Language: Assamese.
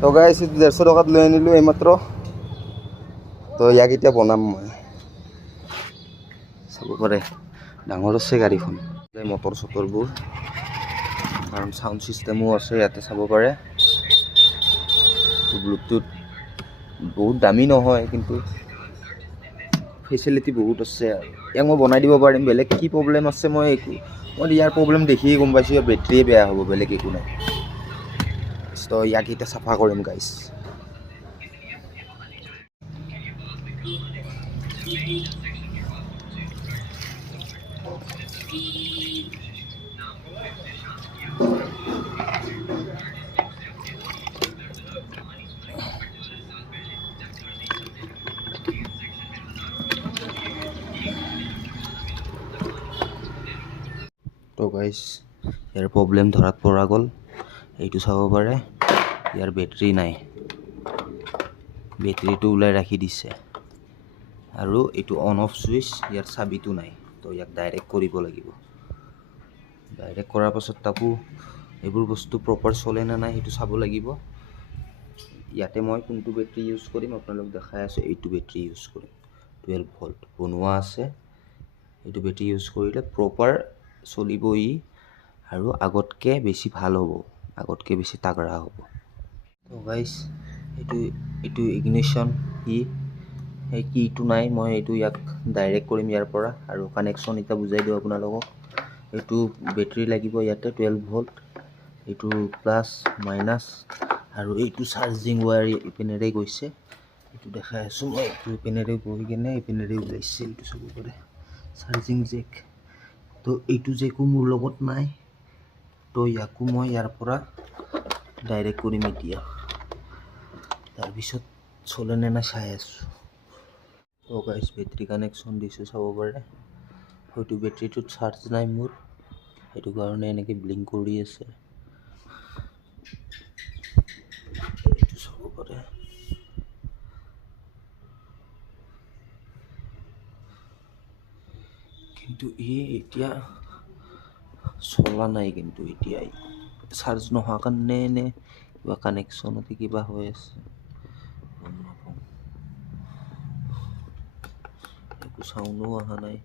তো গাইছ 150 টকাত লৈ আনিলোঁ এইমাত্ৰ। তো ইয়াক এতিয়া বনাম মই। চাব পাৰে ডাঙৰ আছে গাড়ীখন, মটৰ চটৰবোৰ, কাৰণ চাউণ্ড ছিষ্টেমো আছে ইয়াতে চাব পাৰে। ব্লুটুথ বহুত দামী নহয়, কিন্তু ফেচিলিটি বহুত আছে। ইয়াক মই বনাই দিব পাৰিম। বেলেগ কি প্ৰব্লেম আছে মই ইয়াৰ প্ৰব্লেম দেখিয়ে গম পাইছোঁ, ইয়াৰ বেটৰীয়ে বেয়া হ'ব, বেলেগ একো নাই। তো ইয়াক এতিয়া চাফা কৰিম গাইছ। তো গাইছ ইয়াৰ প্ৰব্লেম ধৰাত পৰা গ'ল। এইটো চাব পাৰে, ইয়াৰ বেটৰী নাই, বেটৰীটো ওলাই ৰাখি দিছে। আৰু এইটো অন অফ ছুইচ, ইয়াৰ চাবিটো নাই। তো ইয়াক ডাইৰেক্ট কৰিব লাগিব। ডাইৰেক্ট কৰাৰ পাছত তাকো এইবোৰ বস্তু প্ৰপাৰ চলে নে নাই সেইটো চাব লাগিব। ইয়াতে মই কোনটো বেটৰী ইউজ কৰিম আপোনালোক দেখাই আছোঁ। এইটো বেটৰী ইউজ কৰিম, 12 ভল্ট বনোৱা আছে। এইটো বেটৰী ইউজ কৰিলে প্ৰপাৰ চলিব ই, আৰু আগতকৈ বেছি ভাল হ'ব, আগতকৈ বেছি তাগৰা হ'ব। তো গাইছ এইটো ইগনিশ্যন সেই কিটো নাই, মই এইটো ইয়াক ডাইৰেক্ট কৰিম ইয়াৰ পৰা। আৰু কানেকশ্যন এতিয়া বুজাই দিওঁ আপোনালোকক। এইটো বেটৰী লাগিব ইয়াতে 12 ভল্ট, এইটো প্লাছ মাইনাছ, আৰু এইটো চাৰ্জিং ৱায়াৰ ইপিনেৰে গৈছে। এইটো দেখাই আছোঁ মই, এইটো ইপিনেৰে গৈ কিনে ইপিনেৰে ওলাইছে। এইটো চাব পাৰে চাৰ্জিং জেক। তো এইটো জেকো মোৰ লগত নাই, তো ইয়াকো মই ইয়াৰ পৰা ডাইৰেক্ট কৰিম এতিয়া। তাৰপিছত চলে নে নাই চাই আছোঁ। তো গাইছ বেটৰী কানেকশ্যন দিছোঁ চাব পাৰে। হয়তো বেটৰীটোত চাৰ্জ নাই মোৰ, সেইটো কাৰণে এনেকৈ ব্লিংক কৰি আছে। এইটো চাব পাৰে। কিন্তু এতিয়া চলা নাই, কিন্তু এতিয়া চাৰ্জ নোহোৱা কাৰণে নে কিবা কানেকশ্যনতে কিবা হৈ আছে গম নাপাওঁ। একো চাউণ্ডো অহা নাই।